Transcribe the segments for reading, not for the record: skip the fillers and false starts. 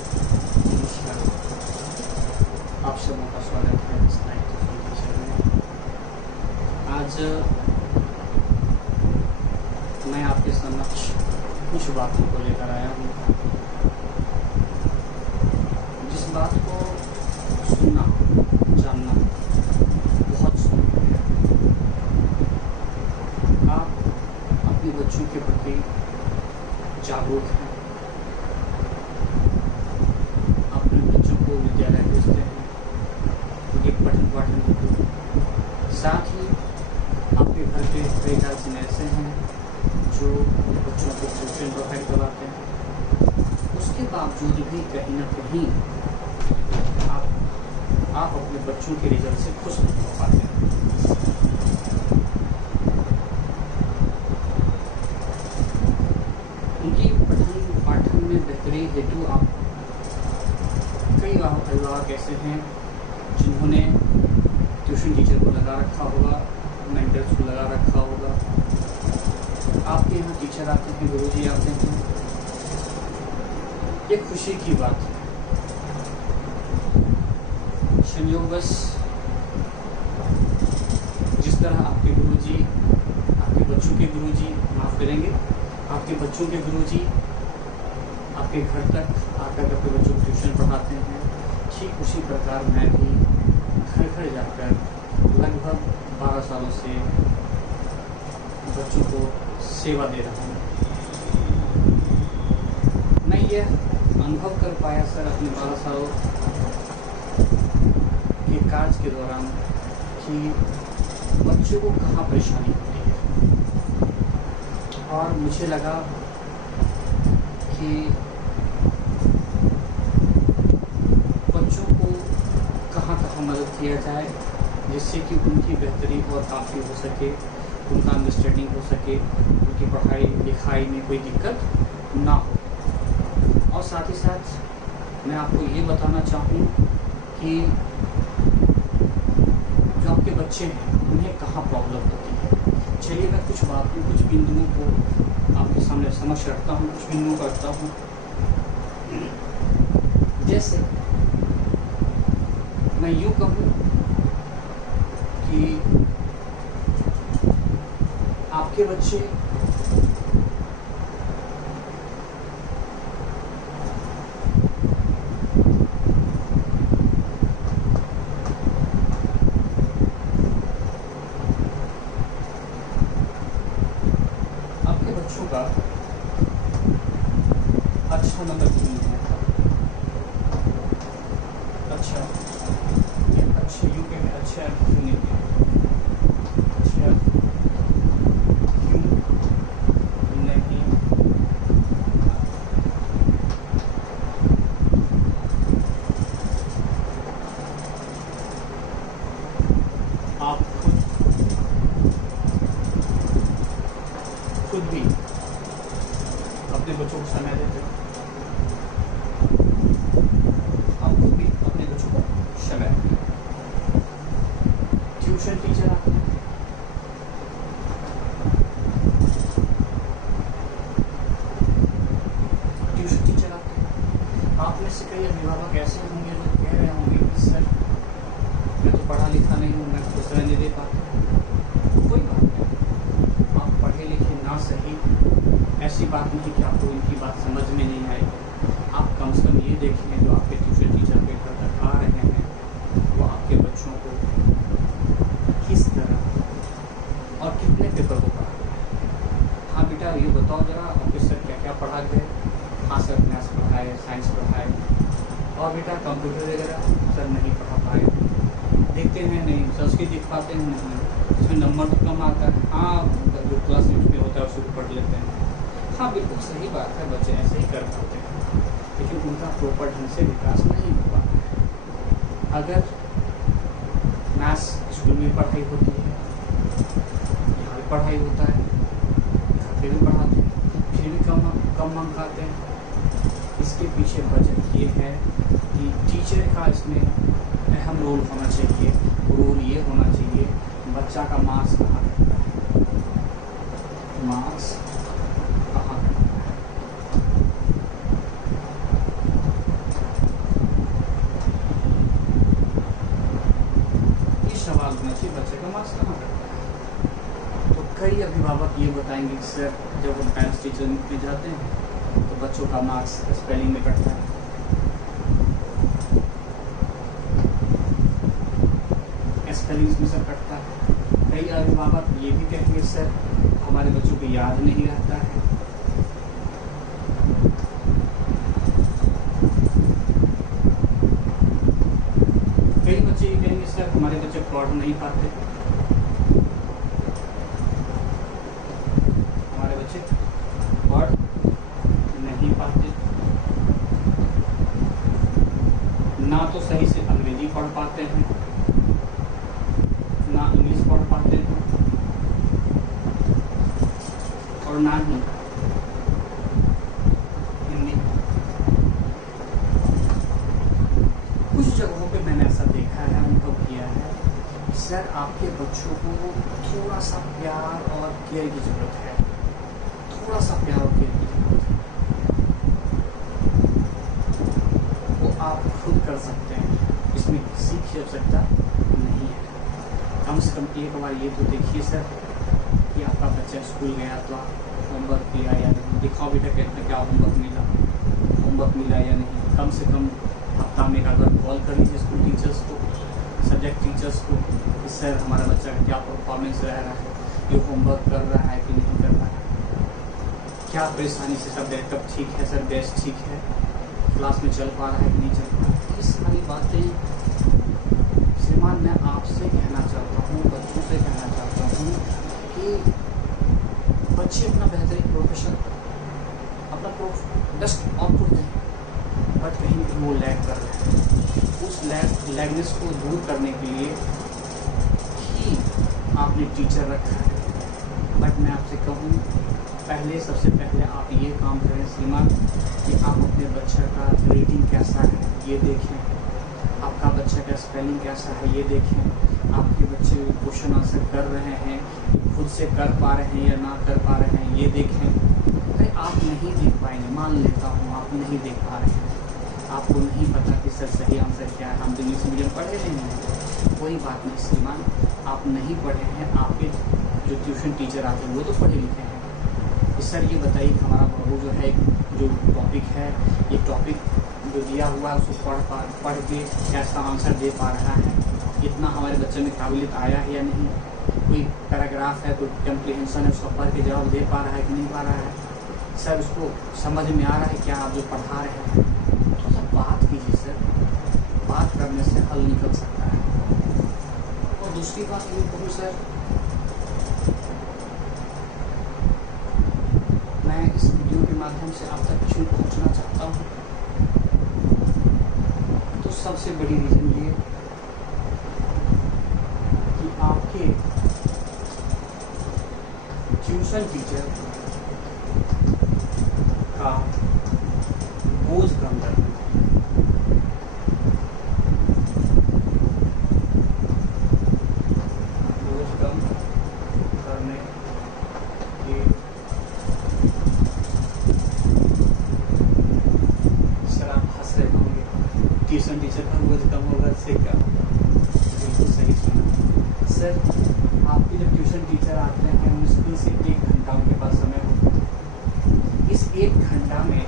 नमस्कार, आप सबों का स्वागत है इस नए टीचर में। आज मैं आपके समक्ष कुछ बातों को लेकर आया हूँ, जिस बात को सुनना जानना बहुत जरूरी है। आप अपने बच्चों के प्रति जागरूक हैं, अपने बच्चों को विद्यालय भेजते हैं, उनके पठन पाठन हेतु। साथ ही आपके घर के कई गार्जियन ऐसे हैं जो बच्चों को ट्यूशन प्रोवाइड करवाते हैं। उसके बावजूद भी कहीं ना कहीं आप अपने बच्चों के रिजल्ट से खुश नहीं हो पाते हैं। उनकी पठन पाठन में बेहतरी हेतु आप कई अभिभावक ऐसे हैं जिन्होंने ट्यूशन टीचर को लगा रखा होगा, मेंटर्स को लगा रखा होगा। आपके यहाँ टीचर आते हैं, गुरुजी आते हैं, ये खुशी की बात है। संयोगवश जिस तरह आपके गुरुजी, आपके बच्चों के गुरुजी, माफ़ करेंगे, आपके बच्चों के गुरुजी आपके घर तक आकर अपने बच्चों को ट्यूशन पढ़ाते हैं, ठीक उसी प्रकार मैं भी घर घर जाकर लगभग 12 सालों से बच्चों को सेवा दे रहा हूँ। मैं यह अनुभव कर पाया सर अपने 12 सालों के कार्य के दौरान कि बच्चों को कहाँ परेशानी होती है, और मुझे लगा कि बच्चों को कहाँ कहाँ मदद किया जाए जिससे कि उनकी बेहतरी और काफ़ी हो सके, उनका अंडरस्टैंडिंग हो सके, उनकी पढ़ाई लिखाई में कोई दिक्कत ना हो। और साथ ही साथ मैं आपको ये बताना चाहूँ कि जो आपके बच्चे हैं उन्हें कहाँ प्रॉब्लम होती है। चलिए मैं कुछ बातों, कुछ बिंदुओं को आपके सामने समझ रखता हूँ, कुछ बिंदुओं को रखता हूँ। जैसे मैं यूँ कहूँ कि आपके बच्चे का अच्छा नंबर क्यों है, अच्छा अच्छे यूके में अच्छे अंक क्यों नहीं है, अच्छे अंक क्यों नहीं। आप खुद भी अपने बच्चों को समय देते हो, आप खुद भी अपने बच्चों को समय देते हो। ट्यूशन टीचर आते हैं, ट्यूशन टीचर आते हैं। आप में से कई अभिभावक ऐसे होंगे जो कह रहे होंगे कि सर मैं तो पढ़ा लिखा नहीं हूँ, मैं तो समय नहीं दे पाता। कोई बात नहीं, आप पढ़े लिखे ना सही, ऐसी बात नहीं कि आपको इनकी बात समझ में नहीं आई। आप कम से कम ये देखें जो आपके ट्यूशन टीचर के घर तक आ रहे हैं वो आपके बच्चों को किस तरह और कितने पेपर को पढ़ा गए। हाँ बेटा ये बताओ जरा आपके सर क्या क्या पढ़ा गए। हाँ सर मैथ्स पढ़ाए, साइंस पढ़ाए, और बेटा कंप्यूटर वगैरह सर नहीं पढ़ा पाए। देखते हैं नहीं, संस्कृत दिख पाते हैं नहीं, इसमें नंबर तो कम आता है। हाँ जो क्लास में होता है उसको पढ़ लेते हैं। हाँ बिल्कुल सही बात है, बच्चे ऐसे ही कर पाते हैं, लेकिन उनका प्रॉपर ढंग से विकास नहीं हो पाता है। अगर मैथ्स स्कूल में पढ़ाई होती है, यहाँ भी पढ़ाई होता है, घर पे भी पढ़ाते हैं, फिर भी कम अंक आते हैं। इसके पीछे वजह ये है कि टीचर का इसमें अहम रोल होना चाहिए। रोल ये होना चाहिए बच्चा का मार्क्स कहाँ रहता है, मार्क्स कहाँ रहता है। कई अभिभावक ये बताएंगे कि सर जब हम पेरेंट्स टीचर मीट में जाते हैं तो बच्चों का मार्क्स स्पेलिंग में कटता है, स्पेलिंग्स में सब कटता है। कई अभिभावक ये भी कहेंगे सर हमारे बच्चों को याद नहीं रहता है। कई बच्चे ये कहेंगे सर हमारे बच्चे पढ़ नहीं पाते, हमारे बच्चे पढ़ नहीं पाते, ना तो सही से अंग्रेजी पढ़ पाते हैं, ना इंग्लिश पढ़ पाते हैं, और ना ही हिंदी। कुछ जगहों पे मैंने ऐसा देखा है, अनुभव किया है, सर आपके बच्चों को थोड़ा सा प्यार और केयर की जरूरत है, थोड़ा सा प्यार और केयर की जरूरत है, वो आप खुद कर सकते हैं, इसमें किसी की आवश्यकता नहीं है। कम से कम एक बार ये तो देखिए सर कि आपका बच्चा स्कूल गया तो होमवर्क किया या नहीं, दिखाओ बेटा कहते क्या होमवर्क मिला या नहीं। कम से कम हफ्ता में एक बार कॉल कर लीजिए स्कूल टीचर्स को, सब्जेक्ट टीचर्स को कि सर हमारा बच्चा का क्या परफॉर्मेंस रह रहा है, ये होमवर्क कर रहा है कि नहीं कर रहा है, क्या परेशानी से सब बैकअप ठीक है सर, बेस्ट ठीक है, क्लास में चल पा रहा है कि नहीं चल पा रहा है। ये सारी बातें श्रीमान मैं आपसे कहना चाहता हूँ, बच्चों से कहना चाहता हूँ कि बच्चे अपना बेहतरीन प्रोफेशन, अपना बेस्ट आउटपुट दें, बट कहीं कहीं वो लैग कर रहे हैं। उस लैगनेस को दूर करने के लिए ही आपने टीचर रखा है। बट मैं आपसे कहूँ सबसे पहले आप ये काम करें श्रीमान कि आप अपने बच्चे का रीडिंग कैसा है ये देखें, आपका बच्चे का स्पेलिंग कैसा है ये देखें, आपके बच्चे क्वेश्चन आंसर कर रहे हैं, खुद से कर पा रहे हैं या ना कर पा रहे हैं ये देखें। अरे आप नहीं देख पाएंगे, मान लेता हूँ आप नहीं देख पा रहे हैं, आपको नहीं पता कि सर सही आंसर क्या है, हम तो इंग्लिश मीडियम पढ़े नहीं हैं, कोई बात नहीं श्रीमान, आप नहीं पढ़े हैं, आपके जो ट्यूशन टीचर आते हैं वो तो पढ़े लिखे हैं। सर ये बताइए कि हमारा बाबू जो है जो टॉपिक है, ये टॉपिक जो दिया हुआ है उसको पढ़ के कैसा आंसर दे पा रहा है, इतना हमारे बच्चे में काबिलियत आया है या नहीं, कोई पैराग्राफ है, कोई कम्प्रीहेंशन है, उसका पढ़ के जवाब दे पा रहा है कि नहीं पा रहा है, सर उसको समझ में आ रहा है क्या आप जो पढ़ा रहे हैं। तो सर बात कीजिए सर, बात करने से हल निकल सकता है। और दूसरी बात ये कहूँ सर, मैं इस वीडियो के माध्यम से आप तक कुछ पहुँचना चाहता हूँ। तो सबसे बड़ी रीज़न ये कि आपके ट्यूशन टीचर का बोझ कम करना, बोझ कम करने के सर आप हंस रहे होंगे, ट्यूशन टीचर का बोझ कम होगा इससे क्या? बिल्कुल सही सुना सर, आपके जब ट्यूशन टीचर आते हैं मुश्किल से 1 घंटा उनके पास समय होता है। इस 1 घंटा में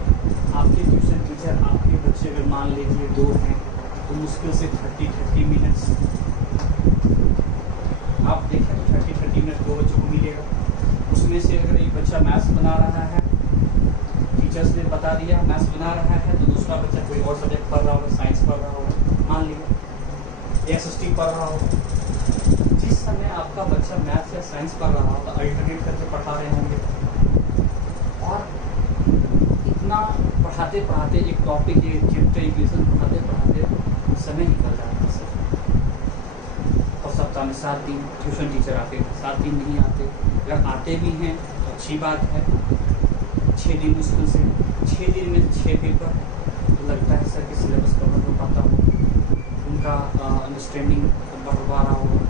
आपके ट्यूशन टीचर आपके बच्चे अगर मान लीजिए 2 हैं तो मुश्किल से 30 मिनट्स आप देखें तो 30 मिनट 2 बच्चों को मिलेगा। उसमें से अगर एक बच्चा मैथ्स बना रहा है, टीचर्स ने बता दिया मैथ्स बना रहा है, तो दूसरा बच्चा कोई और सब्जेक्ट पढ़ रहा होगा, साइंस पढ़ रहा होगा, मान लीजिए SST पढ़ रहा होगा। जिस समय आपका बच्चा मैथ्स या साइंस पढ़ रहा होगा अल्टरनेट करके पढ़ा रहे होंगे, और इतना पढ़ाते पढ़ाते एक टॉपिक एक चैप्टर इक्वेशन पढ़ाते समय निकल जाता है सर। और सप्ताह में 7 दिन ट्यूशन टीचर आते हैं, 7 दिन नहीं आते, अगर आते भी हैं तो अच्छी बात है। 6 दिन मुश्किल से 6 दिन में 6 पेपर, तो लगता है सर कि सिलेबस कवर हो पाता हो, उनका अंडरस्टैंडिंग बढ़ पा रहा होगा।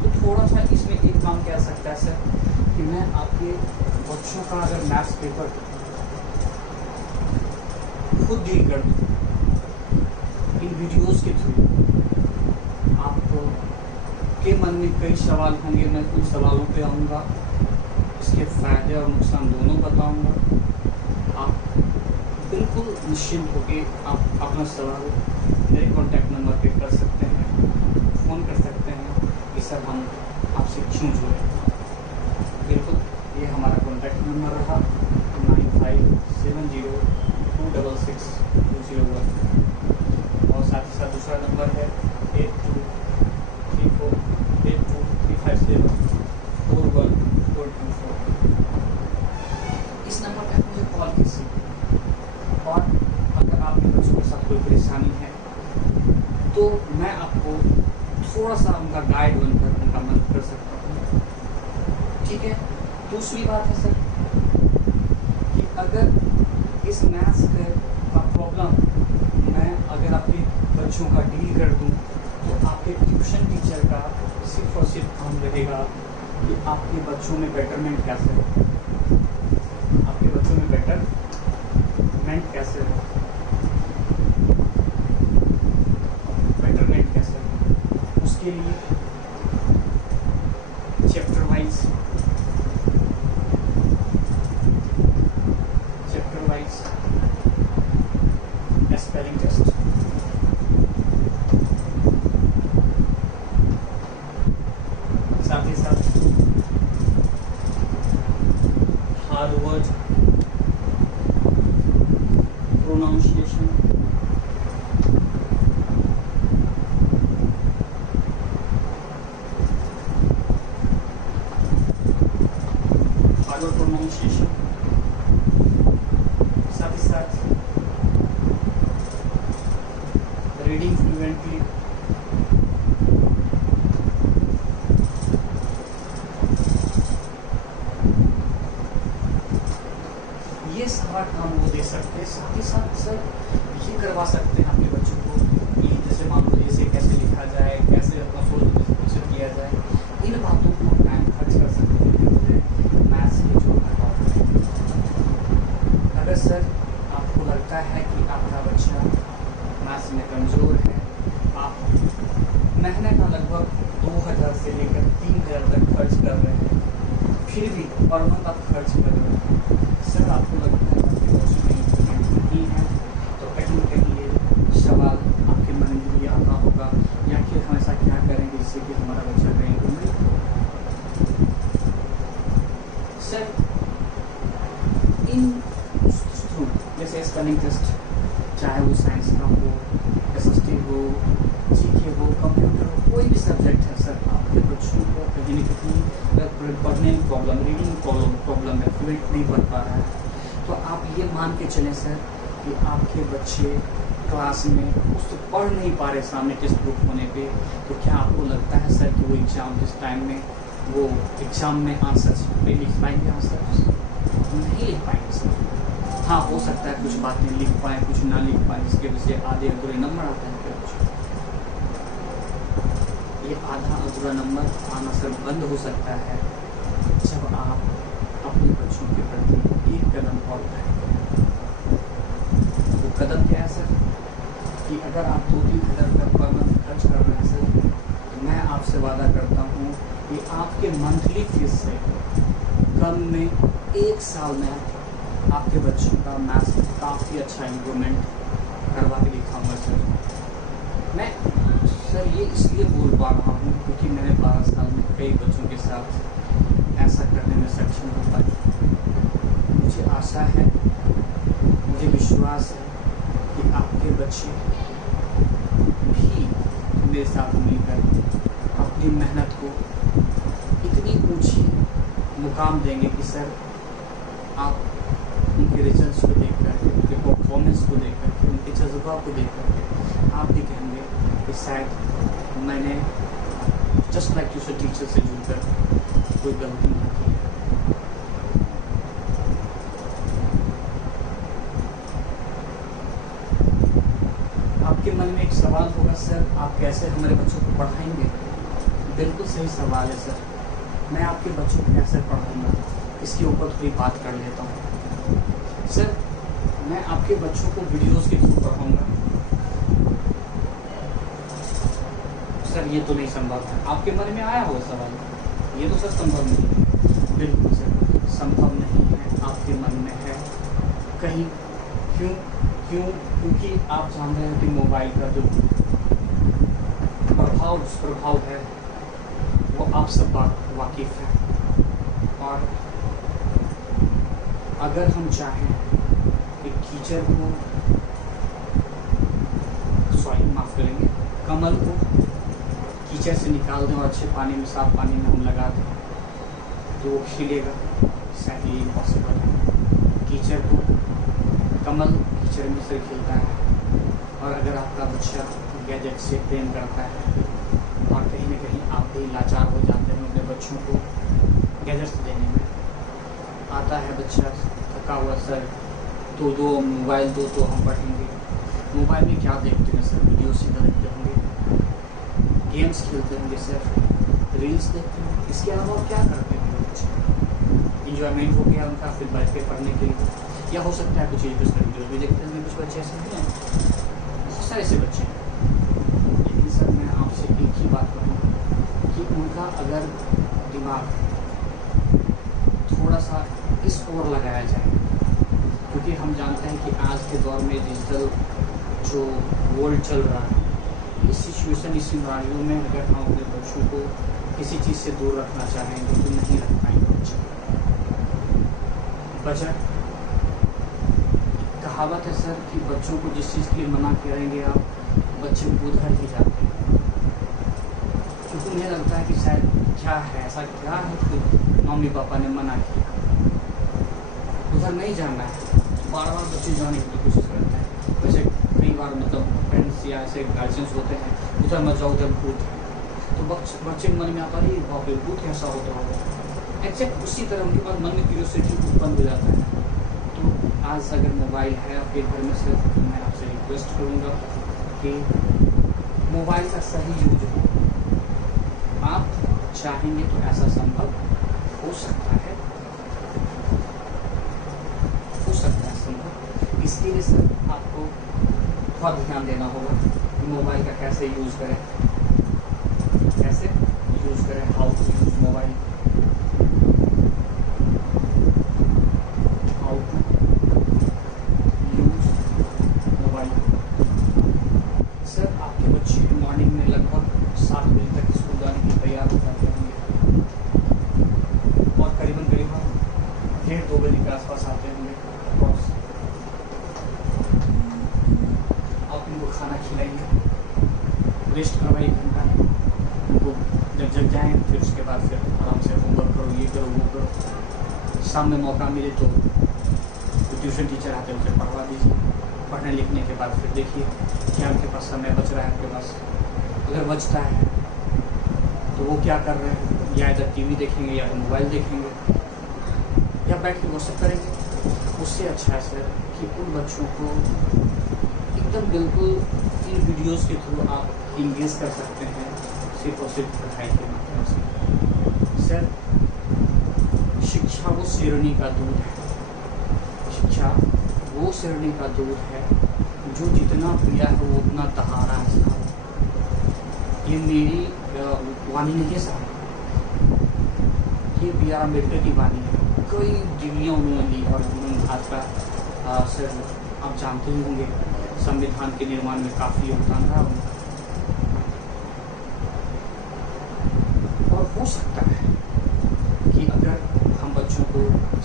तो थोड़ा सा इसमें एक काम कह सकता है सर कि मैं आपके बच्चों का अगर मैथ्स पेपर खुद डील कर दूँ इन वीडियोस के थ्रू, आपको के मन में कई सवाल होंगे, मैं उन सवालों पे आऊँगा उसके फ़ायदे और नुकसान दोनों बताऊंगा। आप बिल्कुल निश्चिंत होकर आप अपना सवाल मेरे कॉन्टैक्ट नंबर पे कर सकते हैं, फ़ोन कर सकते हैं कि सर हम आपसे क्यों जुड़े। बिल्कुल, ये हमारा कॉन्टैक्ट नंबर रहा 9570266201 और साथ ही साथ दूसरा नंबर है 82348235741424। इस नंबर पर मुझे कॉल कीजिए। और अगर आपके बच्चों के साथ कोई परेशानी है तो मैं आपको थोड़ा सा उनका गाइड बनकर उनका मदद कर सकता हूँ। ठीक है। दूसरी बात है सर कि अगर इस मैथ्स का प्रॉब्लम मैं अगर आपके बच्चों का डील कर दूं तो आपके ट्यूशन टीचर का सिर्फ और सिर्फ काम रहेगा कि आपके बच्चों में बेटरमेंट कैसे हो, आपके बच्चों में बेटरमेंट कैसे हो, बेटरमेंट कैसे हो। उसके लिए चैप्टर वाइज स्पेलिंग टेस्ट, साथ ही साथ hard word pronunciation, hard word pronunciation, साथ ही साथ रीडिंग फ्लुएंटली, ये सारा काम वो दे सकते हैं। साथ ही साथ सर ये करवा सकते हैं आपके बच्चों को कि जैसे मान लो इसे कैसे लिखा जाए, कैसे अपना सोच विकसित किया जाए, इन बातों को टाइम खर्च कर सकते हैं मैथ्स के जो अगर सर आपको लगता है कि आपका बच्चा मैथ्स में कमज़ोर है, आप महीने का लगभग 2000 से लेकर 3000 तक खर्च कर रहे हैं, फिर भी पर मंथ आप खर्च कर रहे हैं, सर आपको लगता है आपके बच्चे में इम्प्रूवमेंट नहीं है, तो कहीं ना कहीं ये सवाल आपके मन में भी आता होगा या कि हम ऐसा क्या करेंगे जिससे कि हमारा बच्चा का इम्प्रूवमेंट हो। सर इन जैसे स्पेलिंग टेस्ट, चाहे वो साइंस का हो, SST हो, GK हो, कंप्यूटर हो, कोई भी सब्जेक्ट है सर, आपके बच्चों को कहीं न कहीं पढ़ने में प्रॉब्लम, रीडिंग प्रॉब्लम है, फ्लुएंट नहीं पढ़ पा रहा है, तो आप ये मान के चलें सर कि आपके बच्चे क्लास में उससे पढ़ नहीं पा रहे सामने टेक्स्ट बुक होने पे, तो क्या आपको लगता है सर कि वो एग्ज़ाम जिस टाइम में वो एग्ज़ाम में आंसर लिख पाएंगे? आंसर नहीं लिख पाएंगे सर। हाँ, हो सकता है कुछ बातें लिख पाएँ, कुछ ना लिख पाएँ, जिसकी वजह से आधे अधूरे नंबर आते हैं फिर कुछ। ये आधा अधूरा नंबर आना सर बंद हो सकता है जब आप अपने बच्चों के प्रति एक कदम और उठाएंगे। वो कदम क्या है सर कि अगर आप 2-3 हज़ार रुपये पर मंथ खर्च कर रहे हैं सर, तो मैं आपसे वादा करता हूँ कि आपके मंथली फीस से कम में 1 साल में आपके बच्चों का मैथ्स में काफ़ी अच्छा इम्प्रूवमेंट करवा के दिखाऊँगा सर। मैं सर ये इसलिए बोल पा रहा हूँ क्योंकि मैंने 12 साल में कई बच्चों के साथ ऐसा करने में सक्षम हो पाई। मुझे आशा है, मुझे विश्वास है कि आपके बच्चे भी मेरे साथ मिलकर अपनी मेहनत को इतनी ऊंची मुकाम देंगे कि सर आप उनके रिजल्ट्स को देख करके, उनके परफॉर्मेंस को देख करके, उनके जज्बा को देख करके आप भी कहेंगे कि शायद मैंने जस्ट लाइक ट्यूशन टीचर से जुड़कर कोई गलती नहीं की है। आपके मन में एक सवाल होगा सर आप कैसे हमारे बच्चों को पढ़ाएंगे? बिल्कुल सही सवाल है सर। मैं आपके बच्चों को कैसे पढ़ाऊँगा इसके ऊपर थोड़ी बात कर लेता हूँ। सर मैं आपके बच्चों को वीडियोस के थ्रू पढ़ाऊँगा। सर ये तो नहीं संभव है, आपके मन में आया होगा सवाल, ये तो सर संभव नहीं है। बिल्कुल सर, कहीं क्यों क्यों क्योंकि आप जान रहे हैं कि मोबाइल का जो दुष्प्रभाव है वो आप सब वाकिफ़ हैं। और अगर हम चाहें कि कीचड़ को माफ़ करेंगे, कमल को कीचड़ से निकाल दें और अच्छे पानी में, साफ पानी में हम लगा दें तो वो खिलेगा, शायद ये इम्पॉसिबल है। कीचड़ को, कमल कीचड़ में से खिलता है। और अगर आपका बच्चा गैजेट से प्रेम करता है और कहीं ना कहीं आप भी लाचार हो जाते हैं अपने बच्चों को गैजेट्स देने में, आता है बच्चा थका हुआ, सर दो मोबाइल दो तो हम पढ़ेंगे। मोबाइल में क्या देखते हैं सर? वीडियो सीधा देखते होंगे, गेम्स खेलते होंगे सर, रील्स देखते हैं। इसके अलावा क्या करते हैं बच्चे? इंजॉयमेंट हो गया उनका, फिर बैठ के पढ़ने के लिए, या हो सकता है कुछ एजुकेशनल वीडियोस भी देखते हैं। कुछ बच्चे ऐसे हैं, बहुत सारे ऐसे बच्चे हैं। लेकिन सर मैं आपसे एक ही बात कहूँगा कि उनका अगर दिमाग थोड़ा सा इस ओर लगाया जाए, क्योंकि हम जानते हैं कि आज के दौर में डिजिटल जो वर्ल्ड चल रहा है, इस सिचुएशन, इस सिनारियो में अगर हम अपने बच्चों को किसी चीज़ से दूर रखना चाहेंगे तो नहीं रख पाएंगे बजट। कहावत है सर कि बच्चों को जिस चीज़ के लिए मना करेंगे आप, बच्चे उधर ही जाते हैं, क्योंकि उन्हें लगता है कि शायद क्या है, ऐसा क्या है कि मम्मी पापा ने मना किया, उधर नहीं जाना है। बार बार बच्चे जाने की कोशिश करते हैं। वैसे कई बार मतलब पेरेंट्स या ऐसे गार्जियंस होते हैं, उधर मत जाओ, उधर भूत है, तो बच्चे मन में आता है ये बाप रे भूत कैसा होता होगा। एक्जैक्ट उसी तरह उनके पास मन में क्यूरियोसिटी उत्पन्न हो जाता है। तो आज अगर मोबाइल है आपके घर में सर, तो मैं आपसे रिक्वेस्ट करूँगा कि मोबाइल का सही यूज हो। आप चाहेंगे तो ऐसा संभव हो सकता है, संभव। इसके लिए सर आपको थोड़ा ध्यान देना होगा कि मोबाइल का कैसे यूज़ करें, how to use mobile, sir आपके बच्चे मॉर्निंग में लगभग 7 बजे तक स्कूल जाने के लिए तैयार हो जाते होंगे और करीबन 1:30-2 बजे के आसपास आते होंगे। आप इनको खाना खिलाइए, रेस्ट करवाइए 1 घंटा, उनको जब जग जाएँ फिर उसके बाद फिर आराम से होमवर्क करो, ये करो वो करो। शाम में मौका मिले तो ट्यूशन टीचर आते हैं उसे पढ़वा दीजिए। पढ़ने लिखने के बाद फिर देखिए क्या उनके पास समय बच रहा है। आपके पास अगर बचता है तो वो क्या कर रहे हैं, या इधर टीवी देखेंगे या मोबाइल देखेंगे या बैठ के व्हाट्सएप करेंगे। उससे अच्छा है सर कि उन बच्चों को एकदम बिल्कुल इन वीडियोस के थ्रू आप इंगेज कर सकते हैं, सिर्फ और सिर्फ पढ़ाई के माध्यम से। सर शिक्षा वो शेरनी का दूध है, शिक्षा वो शेरनी का दूध है जो जितना पिया है वो उतना दहाड़ा है साहब। ये मेरी वाणी नहीं है साहब, ये B.R. अम्बेडकर की वाणी है। कई डिग्रियाँ उन्होंने ली और उन्होंने भारत का सर आप जानते ही होंगे संविधान के निर्माण में काफ़ी योगदान रहा उनका। और हो सकता है कि अगर हम बच्चों को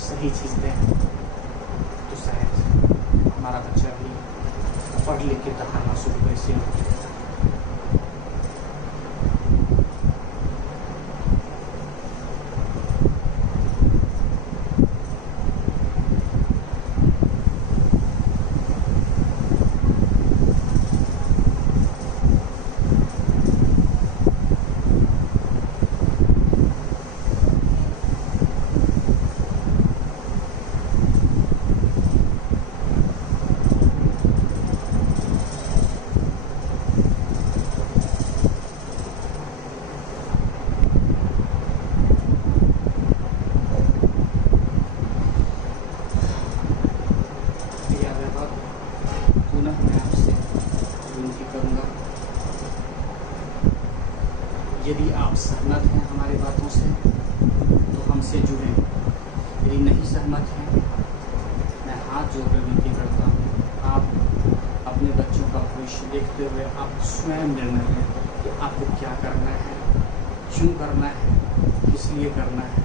सही चीज़ दें तो शायद हमारा बच्चा भी पढ़ लिख के दहाना शुरू कैसे हो। यदि आप सहमत हैं हमारी बातों से तो हमसे जुड़ें, यदि नहीं सहमत हैं मैं हाथ जोकर विनती करता हूँ, आप अपने बच्चों का भविष्य देखते हुए आप स्वयं निर्णय लें कि आपको क्या करना है, क्यों करना है, किस लिए करना है।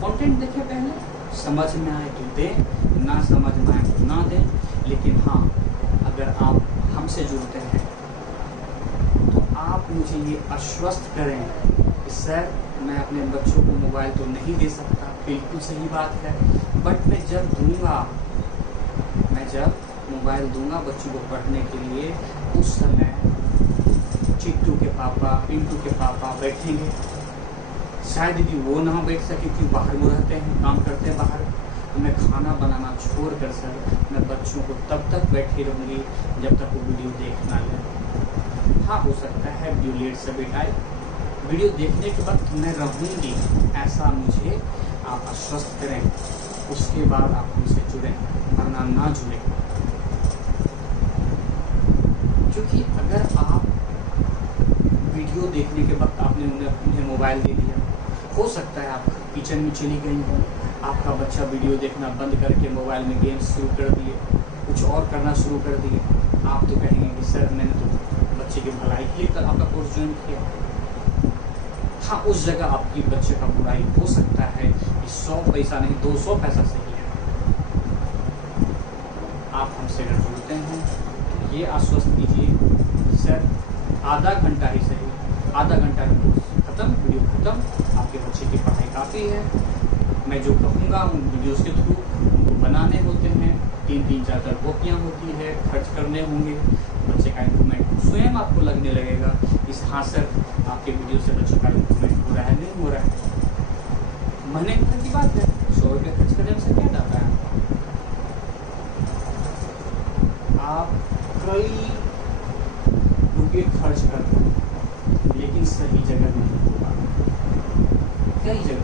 कंटेंट देखें पहले, समझ में आए तो दें, ना समझ में आए तो ना दें। लेकिन हाँ, अगर आप हमसे जुड़ते हैं तो आप मुझे ये आश्वस्त करें कि सर मैं अपने बच्चों को मोबाइल तो नहीं दे सकता, बिल्कुल सही बात है, बट मैं जब मोबाइल दूंगा बच्चों को पढ़ने के लिए, उस समय चिट्टू के पापा, पिंटू के पापा बैठेंगे। शायद यदि वो ना बैठ सके क्योंकि बाहर वो रहते हैं, काम करते हैं बाहर, तो मैं खाना बनाना छोड़कर सर मैं बच्चों को तब तक बैठी रहूँगी जब तक वो वीडियो देख ना ले। हाँ, हो सकता है वीडियो लेट से बेटाए, वीडियो देखने के बाद मैं रहूँगी, ऐसा मुझे आप आश्वस्त करें। उसके बाद आप हमसे जुड़ें, वरना ना जुड़ें। क्योंकि अगर आप वीडियो देखने के वक्त आपने उन्हें मोबाइल दे दिया, हो सकता है आप किचन में चली गई हो, आपका बच्चा वीडियो देखना बंद करके मोबाइल में गेम्स शुरू कर दिए, कुछ और करना शुरू कर दिए। आप तो कहेंगे कि सर मैंने तो बच्चे की भलाई के लिए आपका कोर्स ज्वाइन किया। हाँ, उस जगह आपकी बच्चे का बुराई हो सकता है कि 100 पैसा नहीं 200 पैसा सही है। आप हमसे अगर जुड़ते हैं तो ये आश्वस्त कीजिए सर आधा घंटा ही सही, आधा घंटा का कोर्स खत्म, वीडियो खत्म, आपके बच्चे की पढ़ाई काफ़ी है। मैं जो कहूँगा उन वीडियोस के थ्रू उनको बनाने होते हैं, 3-3 4-4 कॉपियाँ होती है, खर्च करने होंगे, बच्चे का इम्प्रूवमेंट स्वयं आपको लगने लगेगा इस हाँ सर आपके वीडियो से बच्चों का इम्प्रूवमेंट हो रहा है, नहीं हो रहा है। महीने भर की बात है, 100 रुपये खर्च करने से क्या जाता है। आप कई रुपये खर्च करते हैं लेकिन सही जगह नहीं होगा। कई जगह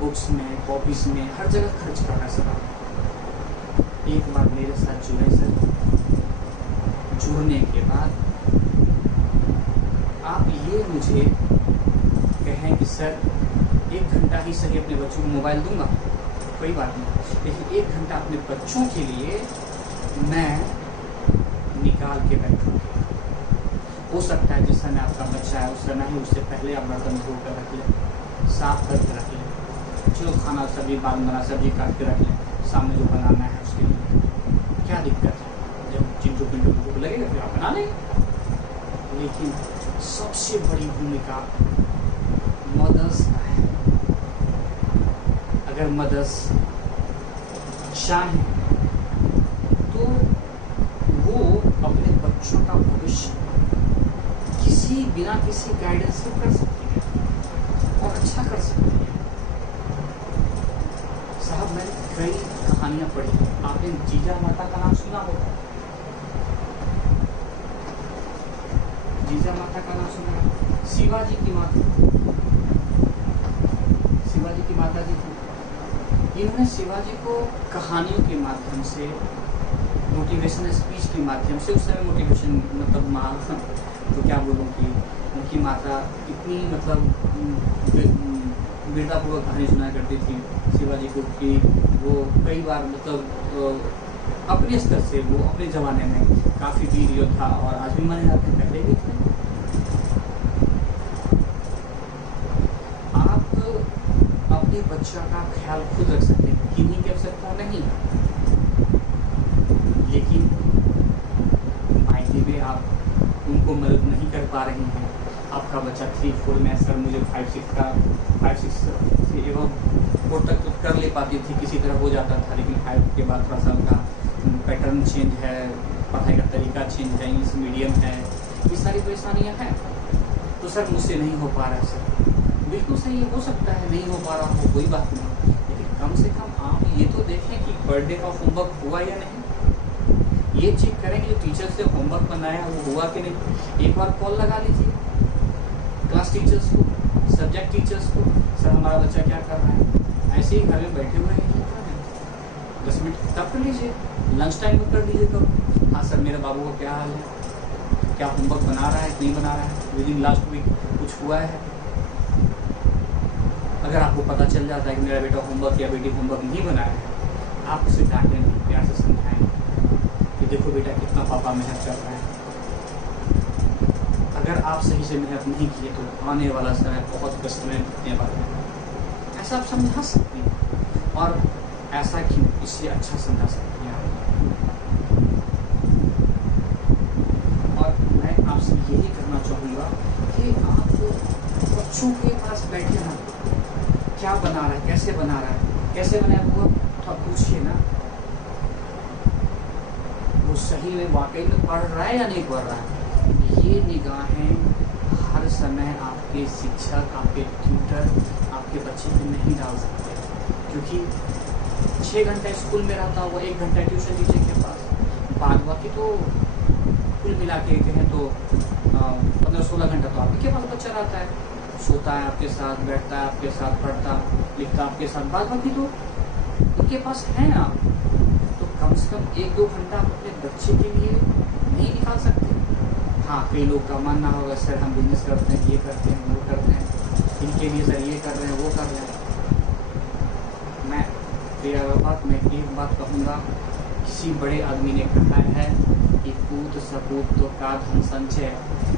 बुक्स में, कॉपीज में, हर जगह खर्च करना सर। एक बार मेरे साथ जुड़े सर, जुड़ने के बाद आप ये मुझे कहें कि सर 1 घंटा ही सही अपने बच्चों को मोबाइल दूंगा, कोई बात नहीं, लेकिन 1 घंटा अपने बच्चों के लिए मैं निकाल के बैठूँ। हो सकता है जिस समय आपका बच्चा है उस समय ही उससे पहले आप बर्तन धो कर रख लें, साफ करके रख लें, चलो खाना सब्जी बाद में बना, सब्जी काट के रख लें, सामने जो बनाना है उसके लिए क्या दिक्कत है। जब चिंटू पिंटू भूख लगेगा फिर आप बना लेंगे। लेकिन सबसे बड़ी भूमिका मदर्स का है। अगर मदर्स चाहें तो वो अपने बच्चों का भविष्य बिना किसी गाइडेंस के कर सकती है और अच्छा कर सकती है। साहब मैंने कई कहानियां पढ़ी, आपने जीजा माता का नाम सुना होगा, जीजा माता का नाम सुना। शिवाजी की माता जी थी। इन्होंने शिवाजी को कहानियों के माध्यम से, मोटिवेशनल स्पीच के माध्यम से, उस समय मोटिवेशन मतलब तो क्या बोलूँ कि उनकी माता इतनी मतलब वीरतापूर्वक कहानी सुनाया करती थी शिवाजी को कि वो कई बार मतलब अपने स्तर से वो अपने ज़माने में काफ़ी वीर योद्धा और आज भी माने जाते हैं, पहले भी थे। आप अपने बच्चा का ख्याल खुद रख सकते हैं, किन्हीं की आवश्यकता नहीं है, लेकिन मायने में आप उनको मदद नहीं कर पा रही हैं। आपका बच्चा 3-4 में सर मुझे 5-6 से एवं 4 तक तो कर ले पाती थी, किसी तरह हो जाता था, लेकिन 5 के बाद थोड़ा सा उनका पैटर्न चेंज है, पढ़ाई का तरीका चेंज है, इंग्लिश मीडियम है, ये सारी परेशानियाँ हैं। तो सर मुझसे नहीं हो पा रहा है सर, बिल्कुल सही है, हो सकता है नहीं हो पा रहा हो, कोई बात नहीं, लेकिन कम से कम आप ये तो देखें कि पर डे का होमवर्क हुआ या नहीं। ये चेक करें कि जो टीचर से होमवर्क बनाया वो हुआ कि नहीं। एक बार कॉल लगा लीजिए क्लास टीचर्स को, सब्जेक्ट टीचर्स को, सर हमारा बच्चा क्या कर रहा है। ऐसे ही घर में बैठे हुए हैं, 10 मिनट तब कर लीजिए, लंच टाइम में कर लीजिए कब। हाँ सर मेरे बाबू का क्या हाल है, क्या होमवर्क बना रहा है नहीं बना रहा है, विद इन लास्ट वीक कुछ हुआ है। अगर आपको पता चल जाता है कि मेरा बेटा होमवर्क या बेटी होमवर्क नहीं बनाया है, आप उसे डांटें नहीं, प्यार से समझाएं कि देखो बेटा कितना पापा मेहनत कर रहा है। अगर आप सही से मेहनत नहीं किए तो आने वाला समय बहुत कष्टमय बीतने वाला है। ऐसा आप समझा सकते हैं, और ऐसा क्यों, इससे अच्छा समझा सकते हैं आप। और मैं आपसे यही करना चाहूँगा कि आप बच्चों के पास बैठे ना, क्या बना रहा है, कैसे बना रहा है, कैसे बनाया वो तो पूछिए ना, वो सही में वाकई में पढ़ रहा है या नहीं पढ़ रहा है। ये निगाहें हर समय आपके शिक्षक, आपके ट्यूटर आपके बच्चे पे नहीं डाल सकते, क्योंकि 6 घंटे स्कूल में रहता हुआ 1 घंटा ट्यूशन टीचर के पास, बाद बाकी तो कुल मिला के कहें तो 15-16 घंटा तो आपके पास बच्चा रहता है, सोता है आपके साथ, बैठता है आपके साथ, पढ़ता लिखता आपके साथ, बाद बाकी तो उनके पास है आप। तो कम से कम 1-2 घंटा आप अपने बच्चे के लिए नहीं निकाल सकते। हाँ, कई लोग का मानना होगा सर हम बिजनेस करते हैं, ये करते हैं, वो करते हैं, इनके लिए सर ये कर रहे हैं, वो कर रहे हैं। मैं एक बात कहूँगा, किसी बड़े आदमी ने कहा है कि पूत सपूत तो का धन संचय,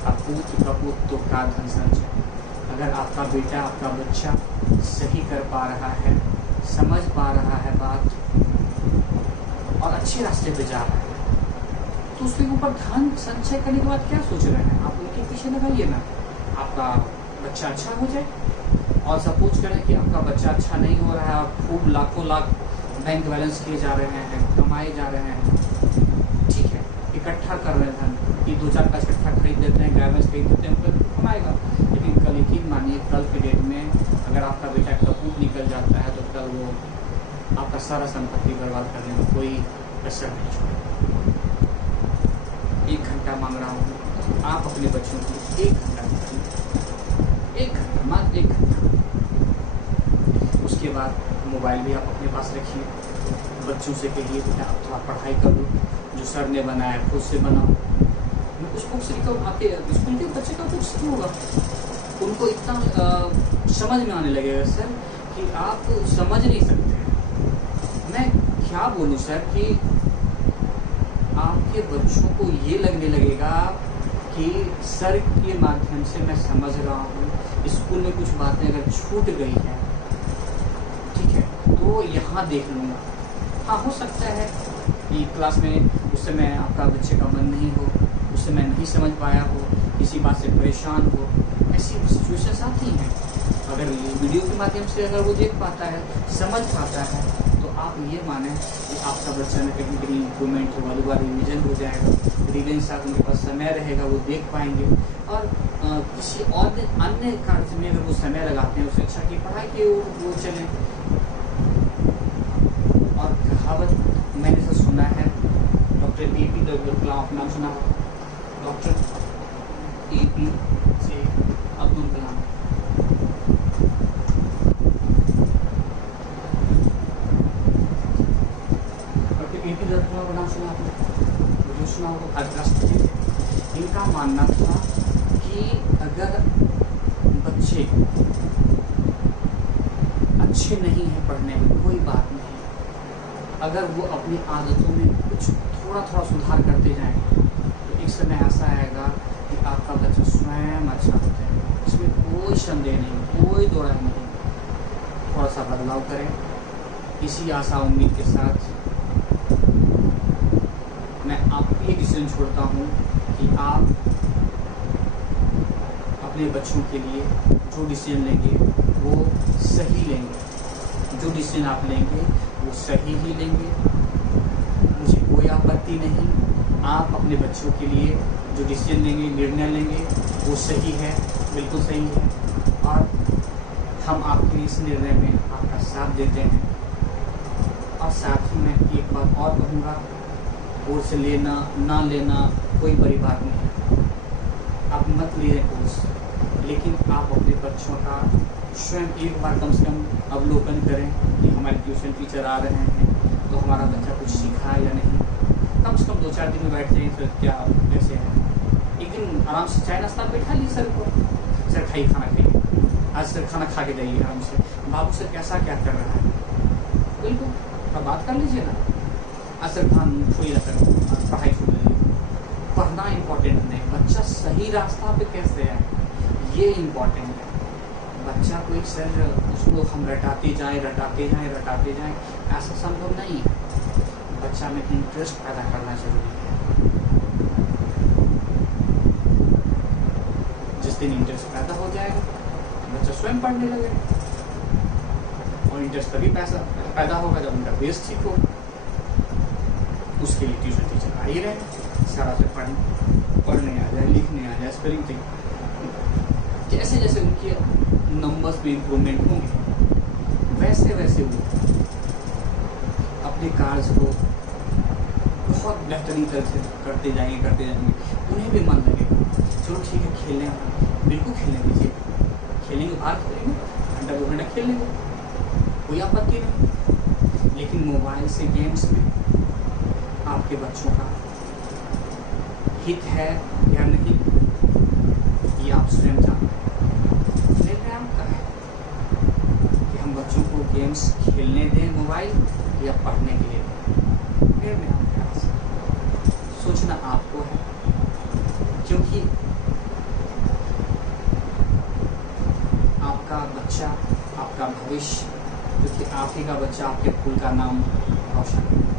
अपूत कपूत तो का धन संचय। अगर आपका बेटा, आपका बच्चा सही कर पा रहा है, समझ पा रहा है बात और अच्छे रास्ते पे जा रहा है, तो उसके ऊपर धन संचय करने के बाद क्या सोच रहे हैं आप? उनके पीछे लगाइए ना, आपका बच्चा अच्छा हो जाए। और सपोज करें कि आपका बच्चा अच्छा नहीं हो रहा है, आप खूब लाखों लाख बैंक बैलेंस किए जा रहे हैं, कमाए जा रहे हैं, ठीक है, इकट्ठा कर रहे हैं धन, कि 2-4 का इकट्ठा खरीद देते हैं, गाय भैंस खरीद देते हैं, फिर कमाएगा। लेकिन कल यकीन मानिए, कल के डेट में अगर आपका बेटा कपूत निकल जाता है तो कल वो आपका सारा संपत्ति बर्बाद करने में कोई कसर नहीं छोड़ेगा। 1 घंटा मांग रहा हूँ, आप अपने बच्चों को 1 घंटा दीजिए, 1 घंटा, मात्र 1 घंटा। उसके बाद मोबाइल भी आप अपने पास रखिए, बच्चों से कहिए बेटा आप थोड़ा पढ़ाई कर लो, जो सर ने बनाया खुद से बनाओ। मैं कुछ बुक्स लिखा, आपके स्कूल के बच्चे का बुक्स क्यों होगा, उनको इतना समझ में आने लगेगा सर कि आप समझ नहीं सकते। मैं क्या बोलूँ सर कि आपके बच्चों को ये लगने लगेगा कि सर के माध्यम से मैं समझ रहा हूँ। स्कूल में कुछ बातें अगर छूट गई हैं, ठीक है, तो यहाँ देख लूँगा। हाँ, हो सकता है कि क्लास में उस समय आपका बच्चे का मन नहीं हो, उस समय नहीं समझ पाया हो, किसी बात से परेशान हो, ऐसी सिचुएशंस आती हैं। अगर वीडियो के माध्यम से अगर वो देख पाता है, समझ पाता है, तो आप ये माने कि आपका बच्चा में कहीं कहीं इम्प्रूवमेंट होगा, दोबारा रिविजन हो जाएगा, रिविजन साथ उनके पास समय रहेगा, वो देख पाएंगे। और किसी और अन्य कार्य में अगर वो समय लगाते हैं, उससे अच्छा की पढ़ाई की वो चलें। और कहावत मैंने तो सुना है, डॉक्टर APJ अब्दुल कलाम, आप नाम सुना होगा, डॉक्टर APJ अब्दुल कलाम। का नाम सुना आपने, जो सुना होगा, भारत राष्ट्रपति थे। इनका मानना था कि अगर बच्चे अच्छे नहीं हैं पढ़ने में, कोई बात नहीं, अगर वो अपनी आदतों में कुछ थोड़ा थोड़ा सुधार करते जाएं, तो एक समय ऐसा आएगा कि आपका बच्चा स्वयं अच्छा हो जाएगा। इसमें कोई संदेह नहीं, कोई दो राय नहीं। थोड़ा सा बदलाव करें। इसी आशा उम्मीद के साथ मैं आपको ये डिसीजन छोड़ता हूँ कि आप अपने बच्चों के लिए जो डिसीजन लेंगे वो सही लेंगे। जो डिसीजन आप लेंगे वो सही ही लेंगे, मुझे कोई आपत्ति नहीं। आप अपने बच्चों के लिए जो डिसीजन लेंगे, निर्णय लेंगे, वो सही है, बिल्कुल सही है, और हम आपके इस निर्णय में आपका साथ देते हैं। और साथ ही मैं एक बात और कहूँगा, कोर्स लेना ना लेना कोई बड़ी बात नहीं है, आप मत ले कोर्स, लेकिन आप अपने बच्चों का स्वयं एक बार कम से कम अवलोकन करें कि हमारे ट्यूशन टीचर आ रहे हैं तो हमारा बच्चा कुछ सीखा है या नहीं। कम से कम 2-4 दिन में बैठ जाइए, फिर क्या कैसे है, एक दिन आराम से चाय नाश्ता बैठा लीजिए सर को, सर खाइए, खाना खाइए, आज सर खाना खा के जाइए आराम से, बाबू से कैसा क्या कर रहा है, बिल्कुल तो बात कर लीजिए ना। असर खान छुई पढ़ाई छुई पढ़ना इम्पोर्टेंट नहीं, बच्चा सही रास्ता पे कैसे है ये इम्पोर्टेंट है। बच्चा कोई सर उसको हम रटाते जाएं ऐसा संभव नहीं है। बच्चा में इंटरेस्ट पैदा करना जरूरी है। जिस दिन इंटरेस्ट पैदा हो जाएगा बच्चा स्वयं पढ़ने लगेगा, और इंटरेस्ट तभी पैदा होगा जब उनका बेस ठीक हो। उसके लिए ट्यूशन टीचर आ ही रहे, सारा से पढ़ने आ जाए, लिखने आ जाए, स्पेलिंग ठीक। जैसे जैसे उनके नंबर्स में इम्प्रूवमेंट होंगे वैसे वैसे वो अपने कार्य को बहुत बेहतरीन तरह से करते जाएंगे। उन्हें भी मन लगेगा, चलो ठीक है खेलने, बिल्कुल खेलने दीजिए, खेलेंगे, बाहर खेलेंगे, घंटा 2 घंटा खेल लेंगे, कोई आपत्ति नहीं। लेकिन मोबाइल से गेम्स में आपके बच्चों का हित है या नहीं ये आप स्वयं जानते हैं। निर्णय आपका है कि हम बच्चों को गेम्स खेलने दें मोबाइल या पढ़ने के लिए दें। निर्णय आपका है, सोचना आपको है। क्योंकि आपका बच्चा आपका भविष्य, क्योंकि आप ही का बच्चा आपके कुल का नाम रोशन है।